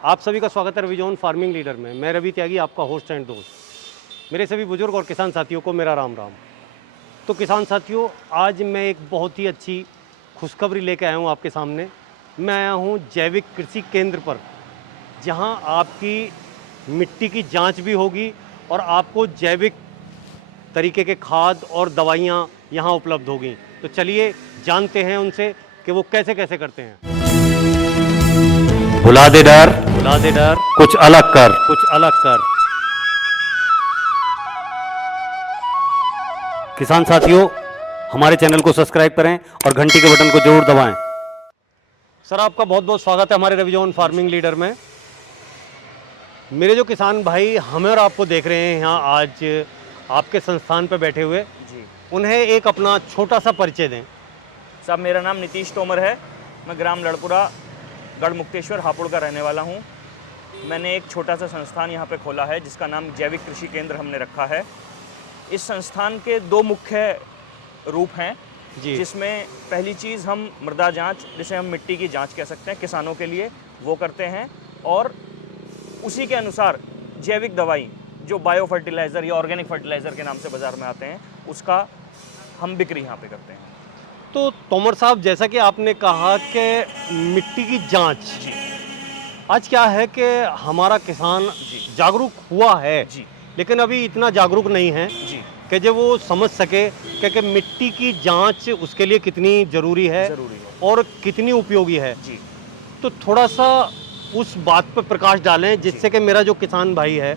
आप सभी का स्वागत है रविजोन फार्मिंग लीडर में। मैं रवि त्यागी, आपका होस्ट एंड दोस्त। मेरे सभी बुजुर्ग और किसान साथियों को मेरा राम राम। तो किसान साथियों, आज मैं एक बहुत ही अच्छी खुशखबरी लेकर आया हूँ आपके सामने। मैं आया हूँ जैविक कृषि केंद्र पर, जहाँ आपकी मिट्टी की जांच भी होगी और आपको जैविक तरीके के खाद और दवाइयाँ यहाँ उपलब्ध होगी। तो चलिए जानते हैं उनसे कि वो कैसे कैसे करते हैं। भुला दे डर, कुछ अलग कर। किसान साथियों, हमारे चैनल को सब्सक्राइब करें और घंटी के बटन को जरूर दबाएं। सर, आपका बहुत बहुत स्वागत है हमारे रविजोन फार्मिंग लीडर में। मेरे जो किसान भाई हमें और आपको देख रहे हैं यहाँ आज आपके संस्थान पर बैठे हुए, जी उन्हें एक अपना छोटा सा परिचय दें। साहब, मेरा नाम नीतीश तोमर है। मैं ग्राम लड़पुरा, गढ़ मुक्तेश्वर, हापुड़ का रहने वाला हूँ। मैंने एक छोटा सा संस्थान यहाँ पे खोला है जिसका नाम जैविक कृषि केंद्र हमने रखा है। इस संस्थान के दो मुख्य रूप हैं जी। जिसमें पहली चीज़ हम मृदा जांच, जिसे हम मिट्टी की जांच कह सकते हैं, किसानों के लिए वो करते हैं, और उसी के अनुसार जैविक दवाई जो बायो फर्टिलाइज़र या ऑर्गेनिक फर्टिलाइज़र के नाम से बाज़ार में आते हैं, उसका हम बिक्री यहाँ पे करते हैं। तो तोमर साहब, जैसा कि आपने कहा कि मिट्टी की जांच, जी आज क्या है कि हमारा किसान जी जागरूक हुआ है, जी लेकिन अभी इतना जागरूक नहीं है जी कि जब वो समझ सके कि मिट्टी की जांच उसके लिए कितनी ज़रूरी है ज़रूरी है। और कितनी उपयोगी है। जी तो थोड़ा सा उस बात पर प्रकाश डालें जिससे कि मेरा जो किसान भाई है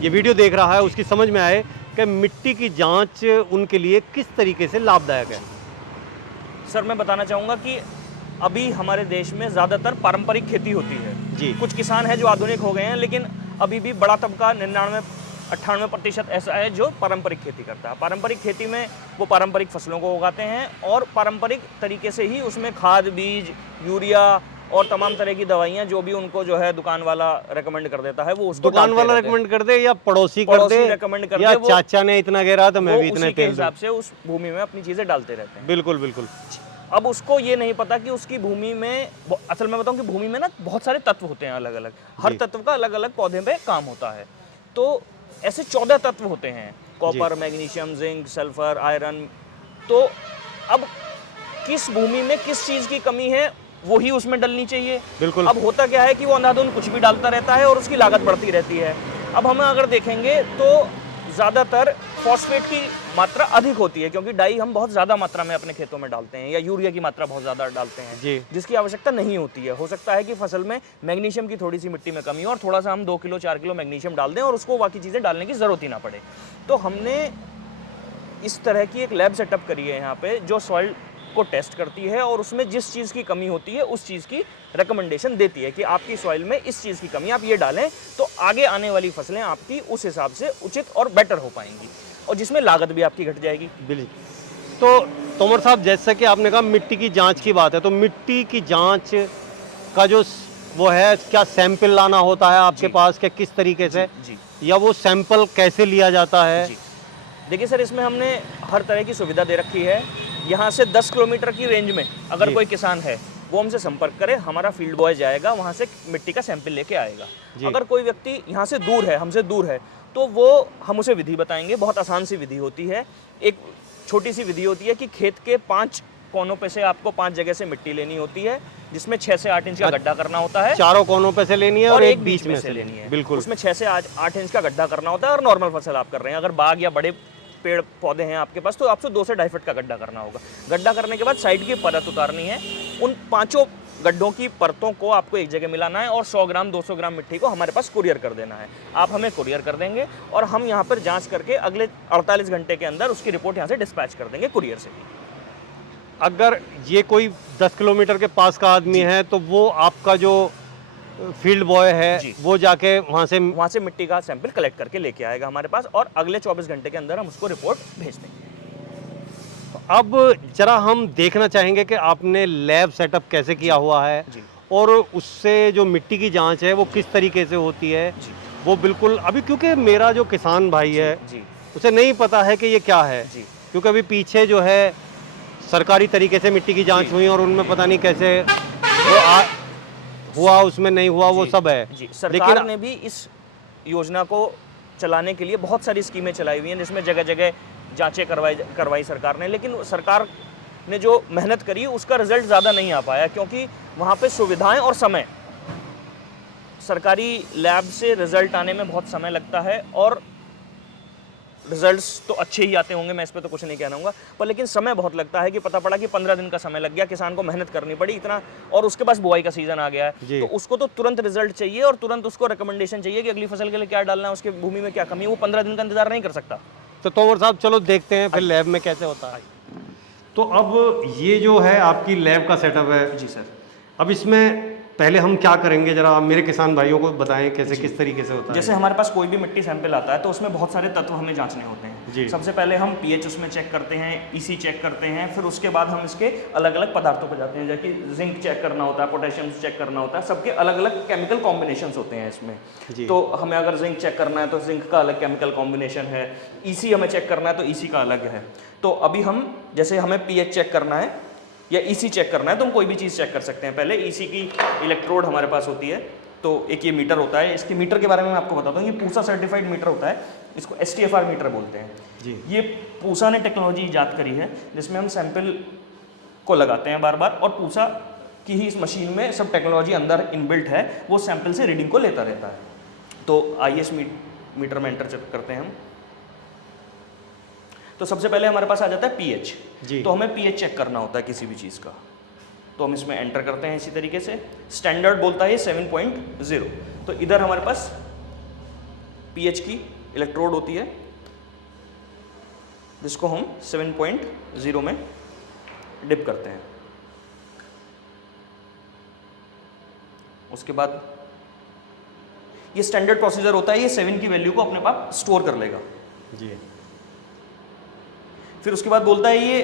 ये वीडियो देख रहा है उसकी समझ में आए कि मिट्टी की जांच उनके लिए किस तरीके से लाभदायक है। सर, मैं बताना चाहूँगा कि अभी हमारे देश में ज़्यादातर पारंपरिक खेती होती है। जी। कुछ किसान हैं जो आधुनिक हो गए हैं, लेकिन अभी भी बड़ा तबका 99-98% ऐसा है जो पारंपरिक खेती करता है। पारंपरिक खेती में वो पारंपरिक फसलों को उगाते हैं और पारंपरिक तरीके से ही उसमें खाद, बीज, यूरिया और तमाम तरह की दवाइयाँ जो भी उनको जो है दुकान वाला रेकमेंड कर देता है, वो उसको दुकान डालते वाला रहते हैं। रेकमेंड कर दे या पड़ोसी कर दे रेकमेंड कर या दे, वो चाचा ने इतना गिरा तो मैं भी इतने उसी के तेल हिसाब दूं। से उस भूमि में अपनी चीज़ें डालते रहते हैं। बिल्कुल बिल्कुल। अब उसको ये नहीं पता कि उसकी भूमि में, असल में बताऊं कि भूमि में ना बहुत सारे तत्व होते हैं अलग अलग, हर जी। तत्व का अलग अलग पौधे पे काम होता है। तो ऐसे 14 तत्व होते हैं, copper, magnesium, zinc, sulphur, iron. तो अब किस भूमि में किस चीज़ की कमी है वो ही उसमें डलनी चाहिए। बिल्कुल। अब होता क्या है कि वो अंधाधुंध कुछ भी डालता रहता है और उसकी लागत बढ़ती रहती है। अब हम अगर देखेंगे तो ज़्यादातर फॉस्फेट की मात्रा अधिक होती है, क्योंकि डाई हम बहुत ज़्यादा मात्रा में अपने खेतों में डालते हैं, या यूरिया की मात्रा बहुत ज़्यादा डालते हैं जी। जिसकी आवश्यकता नहीं होती है। हो सकता है कि फसल में मैग्नीशियम की थोड़ी सी मिट्टी में कमी हो और थोड़ा सा हम 2 किलो 4 किलो मैग्नीशियम डाल दें और उसको बाकी चीज़ें डालने की ज़रूरत ही ना पड़े। तो हमने इस तरह की एक लैब सेटअप करी है यहाँ पे, जो सॉइल को टेस्ट करती है और उसमें जिस चीज़ की कमी होती है उस चीज़ की रिकमेंडेशन देती है कि आपकी सॉइल में इस चीज़ की कमी, आप ये डालें तो आगे आने वाली फसलें आपकी उस हिसाब से उचित और बेटर हो पाएंगी, और जिसमें लागत भी आपकी घट जाएगी। बिल्कुल। तो तोमर साहब, जैसा कि आपने कहा मिट्टी की जांच की बात है, तो मिट्टी की जांच का जो वो है, क्या सैंपल लाना होता है आपके जी। पास, क्या किस तरीके से, जी या वो सैंपल कैसे लिया जाता है? जी देखिए सर, इसमें हमने हर तरह की सुविधा दे रखी है। यहाँ से 10 किलोमीटर की रेंज में अगर जी। कोई किसान है वो हमसे संपर्क करे, हमारा फील्ड बॉय जाएगा, वहाँ से मिट्टी का सैंपल लेके आएगा। जी। अगर कोई व्यक्ति यहाँ से दूर है, हमसे दूर है, तो वो हम उसे विधि बताएंगे। बहुत आसान सी विधि होती है। एक छोटी सी विधि होती है कि खेत के 5 कोनों पे से आपको 5 जगह से मिट्टी लेनी होती है, जिसमें 6 से 8 इंच का गड्ढा करना होता है, चारों कोनों पे से लेनी है और एक बीच में से लेनी है। बिल्कुल। उसमें 6 से 8 इंच का गड्ढा करना होता है। और नॉर्मल फसल आप कर रहे हैं, अगर बाग या बड़े पेड़ पौधे हैं आपके पास, तो आपसे 2 से 2.5 फीट का गड्ढा करना होगा। गड्ढा करने के बाद साइड की परत उतारनी है। उन 5 गड्ढों की परतों को आपको एक जगह मिलाना है और 100 ग्राम 200 ग्राम मिट्टी को हमारे पास कुरियर कर देना है। आप हमें कुरियर कर देंगे और हम यहाँ पर जांच करके अगले 48 घंटे के अंदर उसकी रिपोर्ट यहाँ से डिस्पैच कर देंगे कुरियर से भी। अगर ये कोई 10 किलोमीटर के पास का आदमी है तो वो आपका जो फील्ड बॉय है जी। वो जाके वहाँ से मिट्टी का सैंपल कलेक्ट करके लेके आएगा हमारे पास, और अगले 24 घंटे के अंदर हम उसको रिपोर्ट भेज देंगे। अब जरा हम देखना चाहेंगे कि आपने लैब सेटअप कैसे किया हुआ है जी और उससे जो मिट्टी की जांच है वो किस तरीके से होती है। जी वो बिल्कुल अभी, क्योंकि मेरा जो किसान भाई है जी उसे नहीं पता है कि ये क्या है, जी क्योंकि अभी पीछे जो है सरकारी तरीके से मिट्टी की जांच जी। हुई और उनमें पता नहीं कैसे वो हुआ उसमें नहीं हुआ वो जी, सब है। जी, सरकार लेकिन ने भी इस योजना को चलाने के लिए बहुत सारी स्कीमें चलाई हुई हैं, जिसमें जगह जगह जांचें करवाई सरकार ने, लेकिन सरकार ने जो मेहनत करी उसका रिजल्ट ज़्यादा नहीं आ पाया, क्योंकि वहाँ पे सुविधाएं और समय, सरकारी लैब से रिजल्ट आने में बहुत समय लगता है, और रिजल्ट्स तो अच्छे ही आते होंगे, मैं इस पर तो कुछ नहीं कहना हूँगा, पर लेकिन समय बहुत लगता है कि पता पड़ा कि 15 दिन का समय लग गया, किसान को मेहनत करनी पड़ी इतना, और उसके पास बुआई का सीजन आ गया है, जी। तो उसको तो तुरंत रिजल्ट चाहिए और तुरंत उसको रिकमेंडेशन चाहिए कि अगली फसल के लिए क्या डालना है, उसके भूमि में क्या कमी है, वो 15 दिन का इंतजार नहीं कर सकता। तो तोमर साहब चलो देखते हैं फिर लैब में कैसे होता है। तो अब ये जो है आपकी लैब का सेटअप है, जी सर। अब इसमें पहले हम क्या करेंगे, जरा आप मेरे किसान भाइयों को बताएं कैसे किस तरीके से होता है। जैसे हमारे पास कोई भी मिट्टी सैंपल आता है तो उसमें बहुत सारे तत्व हमें जांचने होते हैं। जी। सबसे पहले हम पीएच उसमें चेक करते हैं, ईसी चेक करते हैं, फिर उसके बाद हम इसके अलग अलग पदार्थों पर जाते हैं, जैसे कि जिंक चेक करना होता है, पोटेशियम चेक करना होता है, सबके अलग अलग केमिकल कॉम्बिनेशंस होते हैं जी। इसमें। तो हमें अगर जिंक चेक करना है तो जिंक का अलग केमिकल कॉम्बिनेशन है, ईसी हमें चेक करना है तो ईसी का अलग है। तो अभी हम जैसे हमें पीएच चेक करना है या ईसी चेक करना है तो हम कोई भी चीज़ चेक कर सकते हैं। पहले ईसी की इलेक्ट्रोड हमारे पास होती है, तो एक ये मीटर होता है, इसके मीटर के बारे में मैं आपको बताता हूँ। ये पूसा सर्टिफाइड मीटर होता है, इसको STFR मीटर बोलते हैं जी। ये पूसा ने टेक्नोलॉजी ईजाद करी है, जिसमें हम सैंपल को लगाते हैं बार बार, और पूसा की ही इस मशीन में सब टेक्नोलॉजी अंदर इनबिल्ट है, वो सैंपल से रीडिंग को लेता रहता है। तो IS मीटर में एंटर करते हैं हम, तो सबसे पहले हमारे पास आ जाता है पीएच। जी। तो हमें पीएच चेक करना होता है किसी भी चीज़ का, तो हम इसमें एंटर करते हैं इसी तरीके से। स्टैंडर्ड बोलता है 7.0, तो इधर हमारे पास पीएच की इलेक्ट्रोड होती है, जिसको हम 7.0 में डिप करते हैं। उसके बाद ये स्टैंडर्ड प्रोसीजर होता है, ये 7 की वैल्यू को अपने पास स्टोर कर लेगा। जी। फिर उसके बाद बोलता है ये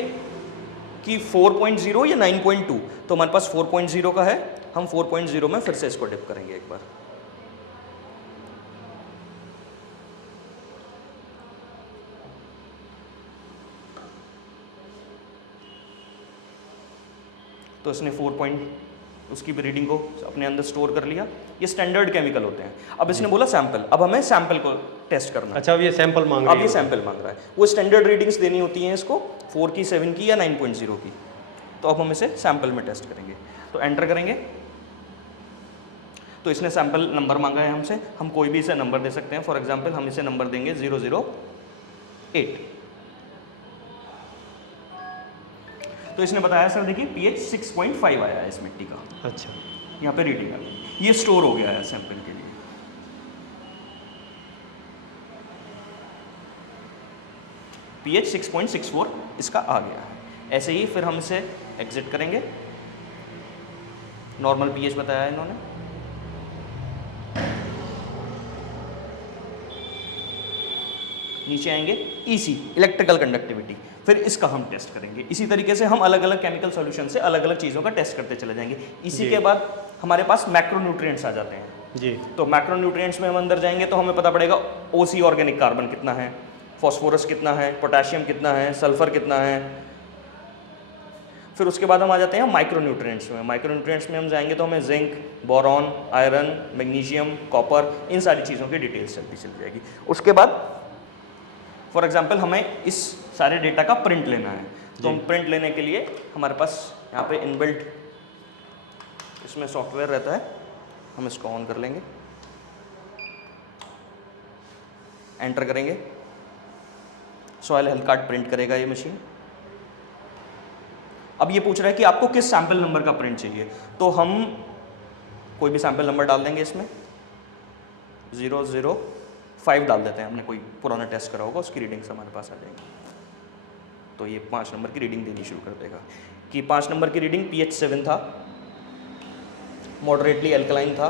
कि 4.0 या 9.2, तो हमारे पास 4.0 का है, हम 4.0 में फिर से इसको डिप करेंगे एक बार। तो इसने 4. उसकी भी रीडिंग को अपने अंदर स्टोर कर लिया। ये स्टैंडर्ड केमिकल होते हैं। अब इसने बोला सैंपल, अब हमें सैंपल को टेस्ट करना है। अच्छा, अब ये सैंपल मांग रहा अब ये सैंपल मांग रहा है, वो स्टैंडर्ड रीडिंग्स देनी होती हैं इसको, 4 की, 7 की या 9.0 की। तो अब हम इसे सैंपल में टेस्ट करेंगे, तो एंटर करेंगे, तो इसने सैंपल नंबर मांगा है हमसे, हम कोई भी इसे नंबर दे सकते हैं। फॉर एग्जांपल हम इसे नंबर देंगे 008। तो इसने बताया सर देखिए pH 6.5 आया है इस मिट्टी का। अच्छा, यहाँ पे रीडिंग आ गई, ये स्टोर हो गया है सैंपल के लिए। pH 6.64 इसका आ गया है। ऐसे ही फिर हम इसे एग्जिट करेंगे, नॉर्मल pH बताया है इन्होंने। नीचे आएंगे EC इलेक्ट्रिकल कंडक्टिविटी, फिर इसका हम टेस्ट करेंगे। इसी तरीके से हम अलग अलग केमिकल सॉल्यूशन से अलग अलग चीज़ों का टेस्ट करते चले जाएंगे। इसी के बाद हमारे पास मैक्रोन्यूट्रिएंट्स आ जाते हैं। जी। तो मैक्रोन्यूट्रिएंट्स में हम अंदर जाएंगे तो हमें पता पड़ेगा OC ऑर्गेनिक कार्बन कितना है, फॉस्फोरस कितना है, पोटेशियम कितना है, सल्फर कितना है। फिर उसके बाद हम आ जाते हैं माइक्रोन्यूट्रिएंट्स में। माइक्रोन्यूट्रिएंट्स में हम जाएंगे तो हमें zinc, boron, iron, magnesium, copper, इन सारी चीज़ों की डिटेल्स चल जाएगी। उसके बाद फॉर एग्जाम्पल हमें इस सारे डेटा का प्रिंट लेना है, तो हम प्रिंट लेने के लिए हमारे पास यहाँ पे इनबिल्ट इसमें सॉफ्टवेयर रहता है, हम इसको ऑन कर लेंगे, एंटर करेंगे, सॉइल हेल्थ कार्ड प्रिंट करेगा ये मशीन। अब ये पूछ रहा है कि आपको किस सैंपल नंबर का प्रिंट चाहिए, तो हम कोई भी सैंपल नंबर डाल देंगे इसमें, 005 डाल देते हैं, हमने कोई पुराना टेस्ट करा होगा उसकी रीडिंग्स हमारे पास आ जाएंगी। तो ये 5 नंबर की रीडिंग देनी शुरू कर देगा कि 5 नंबर की रीडिंग pH 7 था, मॉडरेटली एल्कलाइन था,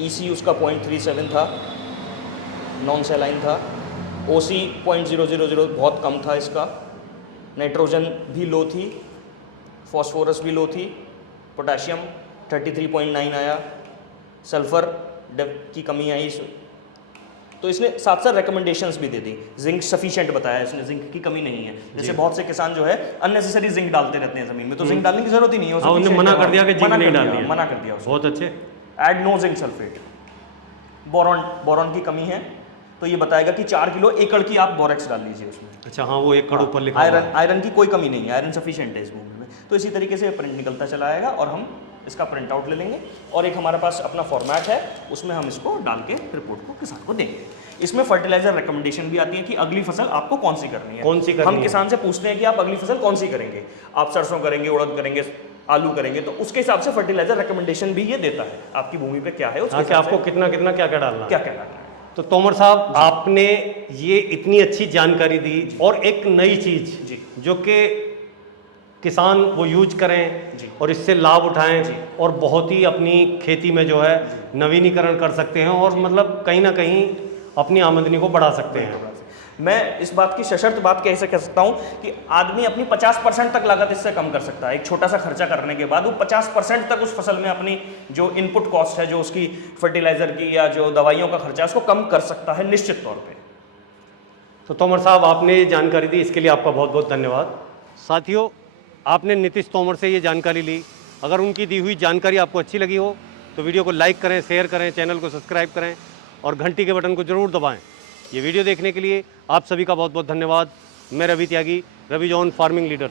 EC उसका 0.37 था, नॉन सैलाइन था, OC 0.000 बहुत कम था इसका, नाइट्रोजन भी लो थी, फॉस्फोरस भी लो थी, पोटेशियम 33.9 आया, सल्फर की कमी आई। तो इसने साथ साथ रिकमेंडेशंस भी दे दी। जिंक सफिशिएंट बताया इसने, जिंक की कमी नहीं है। जैसे बहुत से किसान जो है अननेसेसरी जिंक डालते रहते हैं जमीन में, तो जिंक डालने की जरूरत ही नहीं है। उन्होंने मना कर दिया कि जिंक नहीं डालनी है। मना कर दिया उसने। बहुत अच्छे। Add no zinc sulphate, boron की कमी है तो ये बताएगा कि 4 किलो एकड़ की आप बोरेक्स डाल लीजिए उसमें। अच्छा हाँ, वो एकड़ ऊपर लिखा हुआ है। आयरन की कोई कमी नहीं है, आयरन सफिशिएंट है इस भूमि में। तो इसी तरीके से प्रिंट निकलता चला आएगा और हम इसका प्रिंट आउट ले लेंगे और एक हमारे पास अपना फॉर्मेट है, उसमें हम इसको डाल के रिपोर्ट को किसान को देंगे। इसमें फर्टिलाइजर रिकमेंडेशन भी आती है कि अगली फसल आपको कौन सी करनी है। कौन सी करनी हम है? किसान से पूछते हैं कि आप अगली फसल कौन सी करेंगे, आप सरसों करेंगे, उड़द करेंगे, आलू करेंगे, तो उसके हिसाब से फर्टिलाइजर रिकमेंडेशन भी ये देता है आपकी भूमि पे क्या है, उसके हाँ, कि हिसाब आपको से कितना कितना क्या क्या डालना है। क्या क्या डालना है। तो तोमर साहब, आपने ये इतनी अच्छी जानकारी दी और एक नई चीज जी। जो कि किसान वो यूज करें जी। और इससे लाभ उठाएं जी। और बहुत ही अपनी खेती में जो है नवीनीकरण कर सकते हैं और मतलब कहीं ना कहीं अपनी आमदनी को बढ़ा सकते हैं। मैं इस बात की सशर्त बात कैसे कह सकता हूँ कि आदमी अपनी 50% तक लागत इससे कम कर सकता है। एक छोटा सा खर्चा करने के बाद वो 50% तक उस फसल में अपनी जो इनपुट कॉस्ट है, जो उसकी फर्टिलाइजर की या जो दवाइयों का खर्चा है, उसको कम कर सकता है निश्चित तौर पे। तो तोमर साहब, आपने ये जानकारी दी, इसके लिए आपका बहुत बहुत धन्यवाद। साथियों, आपने नीतीश तोमर से ये जानकारी ली। अगर उनकी दी हुई जानकारी आपको अच्छी लगी हो तो वीडियो को लाइक करें, शेयर करें, चैनल को सब्सक्राइब करें और घंटी के बटन को जरूर दबाएं। ये वीडियो देखने के लिए आप सभी का बहुत बहुत धन्यवाद। मैं रवि त्यागी, रवि जॉन फार्मिंग लीडर।